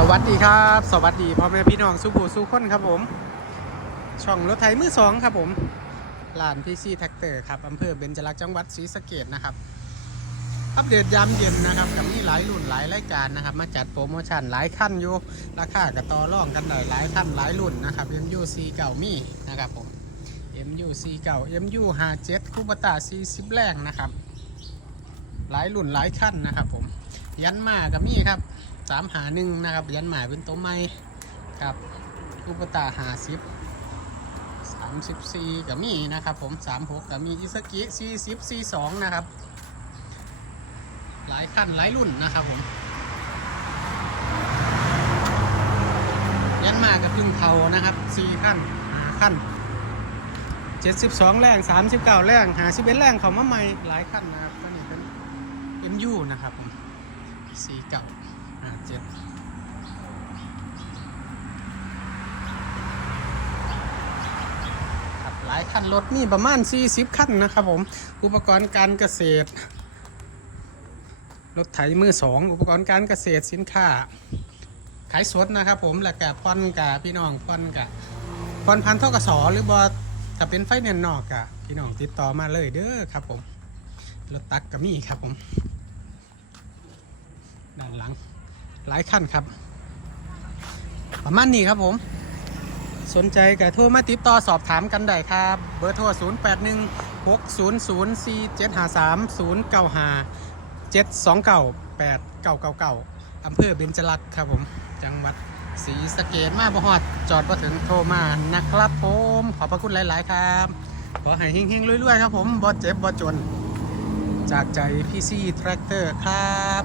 สวัสดีครับ สวัสดีพ่อแม่พี่น้องสุภูสุคนครับผม ช่องรถไถมือสองครับผมลานพีซีแท็กเตอร์ครับอำเภอเบญจรักษณ์จังหวัดศรีสะเกดนะครับ อัปเดตยามเย็นนะครับกับมีหลายรุ่นหลายรายการนะครับ มาจัดโปรโมชั่นหลายขั้นอยู่ราคากับต่อรองกันหน่อยหลายขั้นหลายรุ่นนะครับ MUC เก่ามีนะครับผม MUC เก่า MU 57 คูปตา40 แรงนะครับ หลายรุ่นหลายขั้นนะครับผมยันมากับมีครับ สามหาหนึ่งนะครับยันหมายเป็นตัวไม้ครับคูปตาหาสิบสามสิบสี่กับมีนะครับ ผมสามหกกับมีอิสกิสี่สิบสี่สองนะครับ หลายขั้นหลายรุ่นนะครับผมยันมากับพึ่งเทานะครับสี่ขั้นหาขั้นเจ็ดสิบสองแรงสามสิบเก้าแรงหาสิบเอ็ดแรงเขามาใหม่หลายขั้นนะครับก็นี่เป็น MU นะครับผมสี่เก่า อ่าเจ็ดครับหลายคันรถมีประมาณ 40 คันนะครับผม อุปกรณ์การเกษตร รถไถมือสองอุปกรณ์การเกษตรสินค้า ขายสดนะครับผมแล้วก็พ่อนกับพี่น้องพ่อนกับพ่อนพันเท่ากับสอหรือบอถ้าเป็นไฟแนนซ์นอกกับพี่น้องติดต่อมาเลยเด้อครับผมรถตักก็มีครับผม ด้านหลัง หลายขั้นครับ ประมาณนี้ครับผม สนใจก็โทรมาติดต่อสอบถามกันได้ครับ เบอร์โทร 0 8 1 6 0 0 4 7 5 3 0 9 5 7 2 9 8 9 9 9อำเภอเบญจรักษ์ครับผม จังหวัดศรีสะเกดมาบ่ฮอด จอดมาถึงโทรมานะครับผม ขอบพระคุณหลาย ๆ ครับ ขอให้เฮงๆรวยๆ ครับผมบ่เจ็บบ่จน จากใจพี่ซี่แทรกเตอร์ครับ